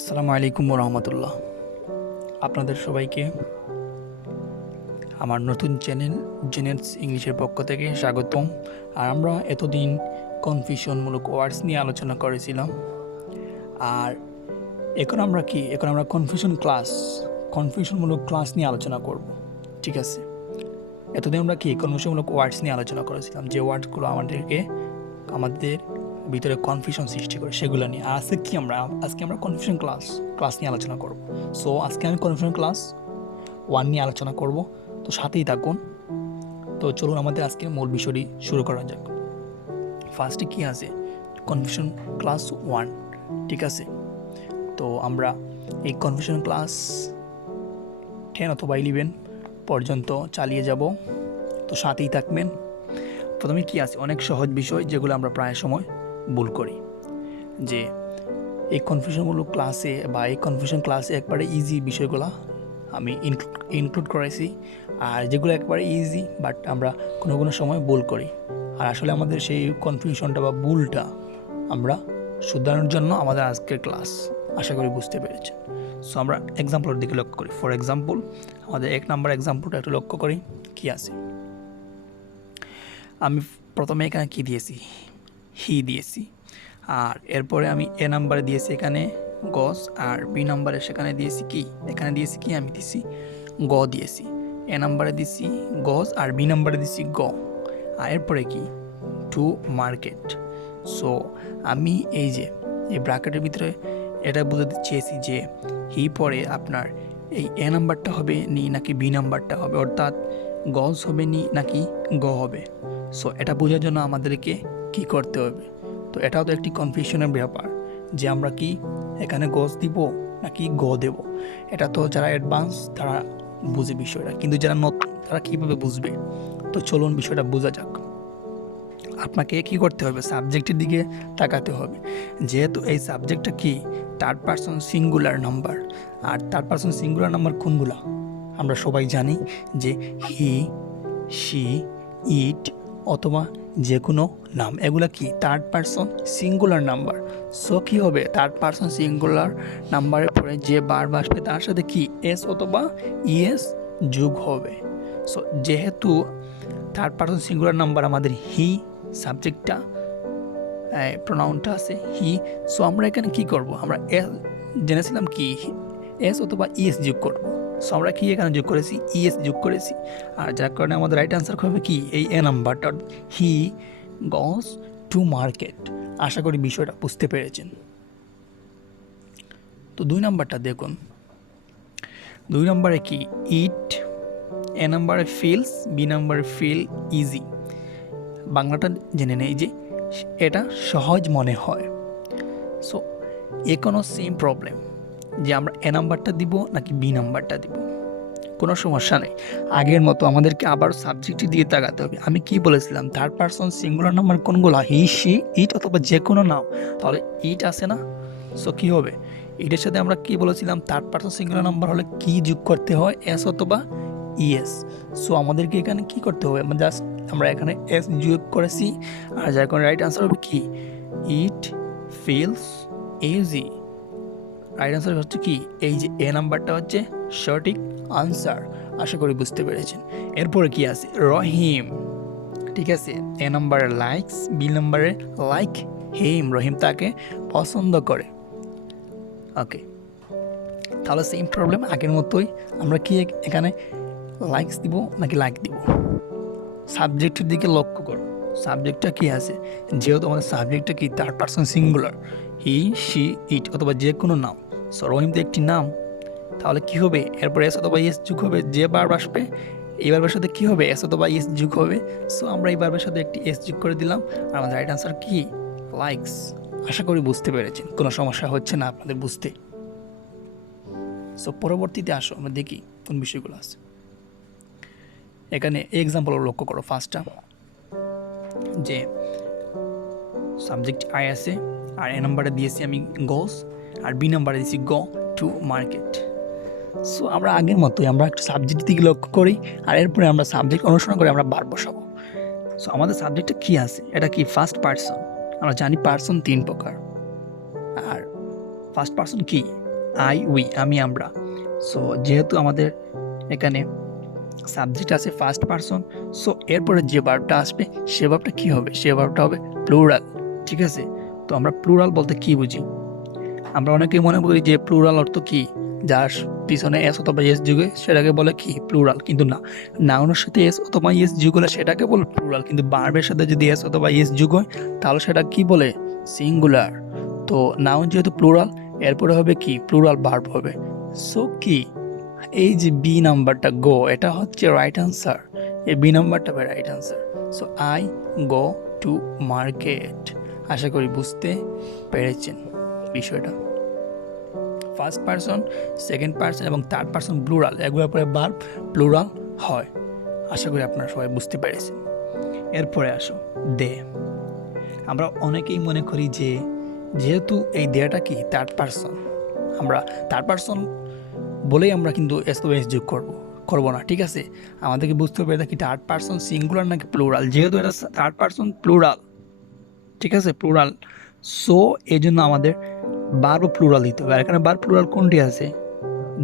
আসসালামুআলাইকুম রহমতুল্লাহ। আপনাদের সবাইকে আমার নতুন চ্যানেল জেনেটস ইংলিশের পক্ষ থেকে স্বাগতম। আর আমরা এতদিন কনফিউশনমূলক ওয়ার্ডস নিয়ে আলোচনা করেছিলাম। আর এখন আমরা কনফিউশনমূলক ক্লাস নিয়ে আলোচনা করব। ঠিক আছে, এতদিন আমরা কনফিউশনমূলক ওয়ার্ডস নিয়ে আলোচনা করেছিলাম, যে ওয়ার্ডসগুলো আমাদের ভিতরে কনফিউশন সৃষ্টি করে সেগুলো নিয়ে। আর আজকে আমরা কনফিউশন ক্লাস নিয়ে আলোচনা করব। সো আজকে আমি কনফিউশন ক্লাস 1 নিয়ে আলোচনা করব, তো সাথেই থাকুন। তো চলুন আমাদের আজকে মূল বিষয়টি শুরু করা যাক। ফার্স্টে কি আছে? Confusion class 1। ঠিক আছে, তো আমরা এই কনফিউশন ক্লাস 10 অথবা 11 পর্যন্ত চালিয়ে যাব, তো সাথেই থাকবেন। প্রথমে কি আছে? অনেক সহজ বিষয় যেগুলো আমরা প্রায় সময় ভুল করি। যে এই কনফিউশনমূলক ক্লাসে বা এই কনফিউশন ক্লাসে একবারে ইজি বিষয়গুলো আমি ইনক্লুড করেছি, আর যেগুলো একবারে ইজি বাট আমরা কোনো কোনো সময় ভুল করি। আর আসলে আমাদের সেই কনফিউশনটা বা ভুলটা আমরা শুধরানোর জন্য আমাদের আজকের ক্লাস, আশা করি বুঝতে পেরেছেন। সো আমরা এক্সাম্পলের দিকে লক্ষ্য করি। ফর এক্সাম্পল, আমাদের 1 নম্বর এক্সাম্পলটা একটু লক্ষ্য করি কি আছে। আমি প্রথমে এখানে কি দিয়েছি? হি দিয়েছি। আর এরপরে আমি এ নাম্বারে দিয়েছি এখানে গস, আর বি নাম্বারে সেখানে দিয়েছি কি? এখানে দিয়েছি কি? আমি দিয়েছি গ দিয়েছি। এ নাম্বারে দিয়েছি গস আর বি নাম্বারে দিয়েছি গ। আর এরপরে কি? To market. সো আমি এই ব্র্যাকেটের ভিতরে এটা বুঝাতে চেয়েছি যে হি পরে আপনার এই এ নাম্বারটা হবে নি নাকি বি নাম্বারটা হবে, অর্থাৎ গস হবে নি নাকি গ হবে। সো এটা বোঝার জন্য আমাদেরকে কি করতে হবে? তো এটাও তো একটি কনফিউশনের ব্যাপার যে আমরা কি এখানে গস দিব নাকি গ দেব। এটা তো যারা অ্যাডভান্স তারা বুঝে বিষয়টা, কিন্তু যারা নতুন তারা কীভাবে বুঝবে? তো চলুন বিষয়টা বোঝা যাক। আপনাকে কি করতে হবে? সাবজেক্টের দিকে তাকাতে হবে। যেহেতু এই সাবজেক্টটা কি থার্ড পারসন সিঙ্গুলার নাম্বার, আর থার্ড পারসন সিঙ্গুলার নাম্বার কোনগুলা আমরা সবাই জানি যে হি, শি, ইট অথবা যে কোনো নাম, এগুলা কি third person singular number. So কী হবে? থার্ড পারসন সিঙ্গুলার নাম্বারের পরে যে বারবার আসবে তার সাথে কি এস অথবা ইএস যোগ হবে। সো যেহেতু থার্ড পারসন সিঙ্গুলার নাম্বার আমাদের হি সাবজেক্টটা, প্রোনাউনটা আছে হি, সো আমরা এখানে কি করব? আমরা জেনেছিলাম কি এস অথবা ইএস যোগ করব। সো আমরা কি এখানে যোগ করেছি? ইএস যোগ করেছি। আর যার কারণে আমাদের রাইট আনসার হবে কি এই এ নাম্বারটা, হি গস টু মার্কেট। আশা করি বিষয়টা বুঝতে পেরেছেন। তো 2 নাম্বারটা দেখুন। 2 নাম্বারে কি? ইট। এ নাম্বারে ফিলস, বি নাম্বারে ফিল ইজি। বাংলাটা জেনে নেই যে এটা সহজ মনে হয়। সো এখনও সেম প্রবলেম যে আমরা এ নাম্বারটা দিব নাকি বি নাম্বারটা দিব। কোনো সমস্যা নেই, আগের মতো আমাদেরকে আবার সাবজেক্টটি দিয়ে তাকাতে হবে। আমি কি বলেছিলাম? থার্ড পারসন সিঙ্গুলার নাম্বার কোনগুলো? হি, শি, ইট অথবা যে কোনো নাম। তাহলে ইট আছে না? সো কী হবে? ইটের সাথে আমরা কি বলেছিলাম? থার্ড পারসন সিঙ্গুলার নাম্বার হলে কি যোগ করতে হয়? এস অথবা ইএস। সো আমাদেরকে এখানে কি করতে হবে? আমরা এখানে এস যোগ করেছি, আর যার কারণে রাইট আনসার হবে কি it feels easy. Right answer হচ্ছে কি এই যে এ নাম্বারটা হচ্ছে সঠিক আনসার। আশা করি বুঝতে পেরেছেন। এরপরে কি আছে? রহিম। ঠিক আছে, এ নাম্বারে লাইকস, বি নাম্বারে লাইক হিম, রহিম তাকে পছন্দ করে। ওকে, তাহলে সেম প্রবলেম আগের মতোই। আমরা কি এখানে লাইকস দিব নাকি লাইক দিব? সাবজেক্টের দিকে লক্ষ্য করো। সাবজেক্টটা কি আছে? যেহেতু আমাদের সাবজেক্টটা কি third person singular, he, she, it অথবা যে কোনো নাম। সো রহিম তো একটি নাম, তাহলে কি হবে? এরপরে এস অথবা ইএস যোগ হবে। যে বারবার আসবে এই বারবার সাথে কি হবে? এস অথবা ইএস যোগ হবে। সো আমরা এই বারবার সাথে একটি এস যোগ করে দিলাম, আর আমাদের রাইট আনসার কি লাইকস। আশা করি বুঝতে পেরেছেন, কোনো সমস্যা হচ্ছে না আপনাদের বুঝতে। সো পরবর্তীতে আসো আমরা দেখি কোন বিষয়গুলো আছে। এখানে এক্সাম্পল লক্ষ্য করো। ফার্স্টটা যে সাবজেক্ট আই আছে, আর এ নাম্বারে দিয়েছি আমি গোস, আর বি নাম্বারে দিয়েছি গো টু মার্কেট। সো আমরা আগের মতোই আমরা একটু সাবজেক্টের দিকে লক্ষ্য করি, আর এরপরে আমরা সাবজেক্ট অনুসরণ করে আমরা বার বসাবো। সো আমাদের সাবজেক্টটা কি আছে? এটা কি ফার্স্ট পারসন। আমরা জানি পারসন 3 প্রকার, আর ফার্স্ট পারসন কি আই উই আমি আমরা। সো যেহেতু আমাদের এখানে সাবজেক্ট আছে ফার্স্ট পারসন, সো এরপরে যে ভার্বটা আসবে সে ভার্বটা কী হবে, সে ভার্বটা হবে প্লুরাল। ঠিক আছে, তো আমরা প্লুরাল বলতে কী বুঝি? আমরা অনেকেই মনে করি যে প্লুরাল অর্থ কী, যার পিছনে এস অথবা এস যুগে সেটাকে বলে কি প্লুরাল, কিন্তু না, নাউনের সাথে এস অথবা এস যুগ হলে সেটাকে বলে প্লুরাল, কিন্তু ভার্বের সাথে যদি এস অথবা এস যুগ হয় তাহলে সেটা কি বলে সিঙ্গুলার। তো নাউন যেহেতু প্লুরাল, এরপরে হবে কি প্লুরাল ভার্ব হবে। সো কি এই যে বি নাম্বারটা গো, এটা হচ্ছে রাইট আনসার, এই বি নাম্বারটা হবে right answer. So I go to market. আশা করি বুঝতে পেরেছেন বিষয়টা। ফার্স্ট পারসন, সেকেন্ড পারসন এবং থার্ড পারসন প্লুরাল, এগুলোর পরে ভার্ব প্লুরাল হয়। আশা করি আপনারা সবাই বুঝতে পেরেছেন। এরপরে আসো দে। আমরা অনেকেই মনে করি যে যেহেতু এই দেটা কি থার্ড পারসন, আমরা থার্ড পারসন বলেই আমরা কিন্তু এস তো এস যোগ করবো না। ঠিক আছে, আমাদেরকে বুঝতে হবে এটা কি থার্ড পারসন সিঙ্গুলার নাকি প্লুরাল। যেহেতু এটা থার্ড পারসন প্লুরাল, ঠিক আছে প্লুরাল, সো এই জন্য আমাদের ভার্ব প্লুরাল দিতে হবে। আর এখানে ভার্ব প্লুরাল কোনটি আছে,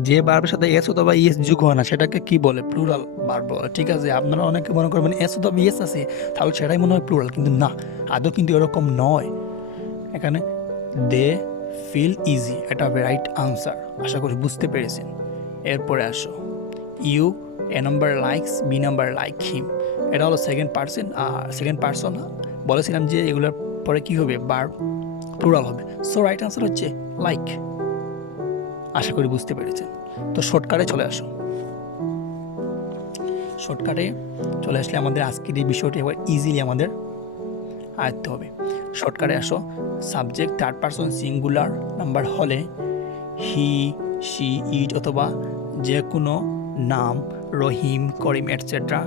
যে ভার্বের সাথে এস অথবা ইএস যোগ হয় না সেটাকে কি বলে প্লুরাল ভার্ব বলে। ঠিক আছে, আপনারা অনেকে মনে করবেন এস অথবা ইএস আছে তাহলে সেটাই মনে হয় প্লুরাল, কিন্তু না, আদৌ কিন্তু এরকম নয়। এখানে দে ফিল ইজি, এটা হবে রাইট আনসার। আশা করি বুঝতে পেরেছেন। এরপরে আসো you, A number likes, B number like him. এটা হলো সেকেন্ড পারসন, আর সেকেন্ড পারসন বলেছিলাম যে এগুলোর পরে কি হবে ভার্ব প্লুরাল হবে। সো রাইট আনসার হচ্ছে লাইক। আশা করি বুঝতে পেরেছেন। তো শর্টকাটে চলে আসো। শর্টকাটে চলে আসলে আমাদের আজকের এই বিষয়টি এবার ইজিলি আমাদের আয়ত্ত হবে। শর্টকাটে আসো, subject third person singular number হলে হি, শি, ইট অথবা যে কোনো নাম রহিম, করিম এটসেট্রা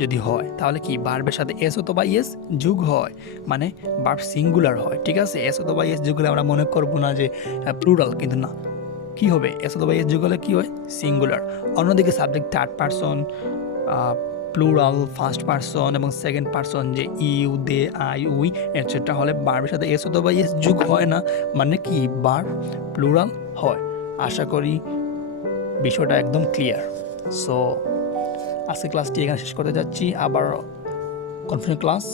যদি হয় তাহলে কি ভার্বের সাথে এস অথবা ইয়েস যোগ হয়, মানে ভার্ব সিঙ্গুলার হয়। ঠিক আছে, এস অথবা ইয়েস যোগ হলে আমরা মনে করবো না যে প্লুরাল, কিন্তু না, কি হবে এস অথবা এস যোগ হলে কি হয় সিঙ্গুলার। অন্যদিকে subject third person plural, first person এবং সেকেন্ড পারসন যে you, they, I, we etcetera হলে ভার্বের সাথে এস অথবা এস যোগ হয় না, মানে কি ভার্ব প্লুরাল হয়। আশা করি বিষয়টা একদম ক্লিয়ার। সো আজকে ক্লাসটি এখানে শেষ করতে যাচ্ছি, আবার কনফারেন্স ক্লাস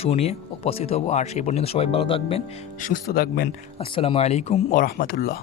2 নিয়ে উপস্থিত হব। আর সেই পর্যন্ত সবাই ভালো থাকবেন, সুস্থ থাকবেন। আসসালামু আলাইকুম ওয়া রাহমাতুল্লাহ।